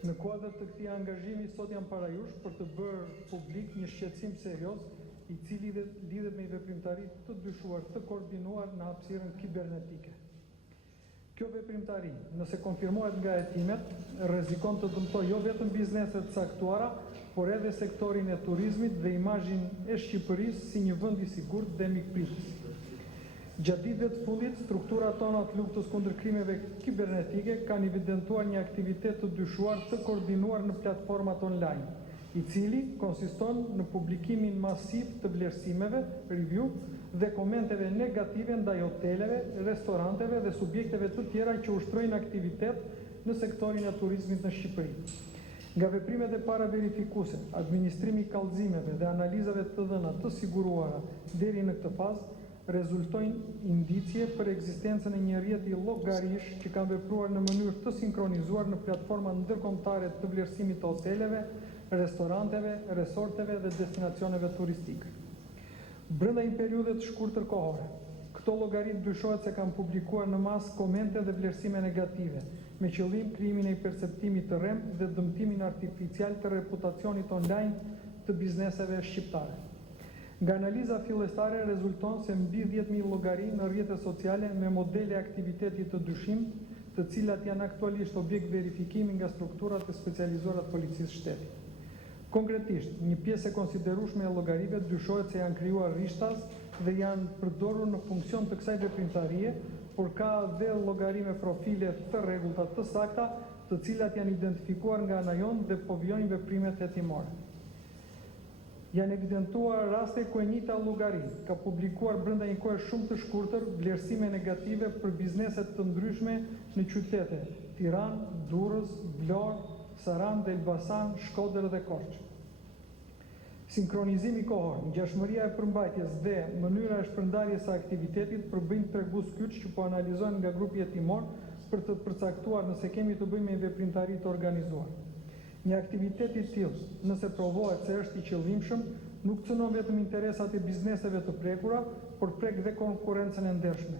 Në kuadër të këtij angazhimi, sot jam para jush për të bërë publik një shqetësim serioz i cili lidhet me veprimtari të dyshuar, të koordinuar në hapësirën kibernetike. Kjo veprimtari, nëse konfirmohet nga hetimet, rrezikon të dëmtojë jo vetëm bizneset të caktuara, por edhe sektorin e turizmit dhe imazhin e Shqipërisë si një vend i sigurt dhe mikpritës. Gjatë ditëve të fundit, strukturat tona të luftës kundër krimeve kibernetike kanë evidentuar një aktivitet të dyshuar të koordinuar në platformat online, i cili konsiston në publikimin masiv të vlerësimeve, review dhe komenteve negative ndaj hoteleve, restoranteve dhe subjekteve të tjera që ushtrojnë aktivitet në sektorin e turizmit në Shqipëri. Nga veprimet e para verifikuese, administrimi i kallëzimeve dhe analizave të dhëna të siguruara deri në këtë fazë, rezultojnë indicie për ekzistencën e një rrjeti llogarish që kanë vepruar në mënyrë të sinkronizuar në platforma ndërkombëtare të vlerësimit të hoteleve, restoranteve, resorteve dhe destinacioneve turistike. Brenda një periudhe të shkurtër kohore, këto llogarit dyshohet se kanë publikuar në masë komente dhe vlerësime negative, me qëllim krijimin e një perceptimi të rrem dhe dëmtimin artificial të reputacionit online të bizneseve shqiptare. Nga analiza fillestare rezulton se mbi 10.000 llogari në rrjetet sociale me modele aktiviteti të dyshim, të cilat janë aktualisht objekt verifikimi nga strukturat e specializuara të policisë shtetit. Konkretisht, një pjesë e konsiderueshme e llogarive dyshohet se janë krijuar rishtas dhe janë përdorur në funksion të kësaj veprimtarie, por ka dhe llogari me profile të rregullta të sakta, të cilat janë identifikuar nga ana jonë dhe po vijojnë veprimet hetimore. Janë evidentuar raste ku e njëjta llogari ka publikuar brenda një kohe shumë të shkurtër vlerësime negative për bizneset të ndryshme në qytete Tiranë, Durrës, Vlorë, Sarandë, Elbasan, Shkodër dhe Korçë. Sinkronizimi kohor, ngjashmëria e përmbajtjes dhe mënyra e shpërndarjes së aktivitetit përbëjnë tregues kyç që po analizohen nga grupi hetimor për të përcaktuar nëse kemi të bëjmë me veprimtari të organizuar. Një aktivitet i tillë, nëse provohet se është i qëllimshëm, nuk cënon vetëm interesat e bizneseve të prekura, por prek dhe konkurrencën e ndershme,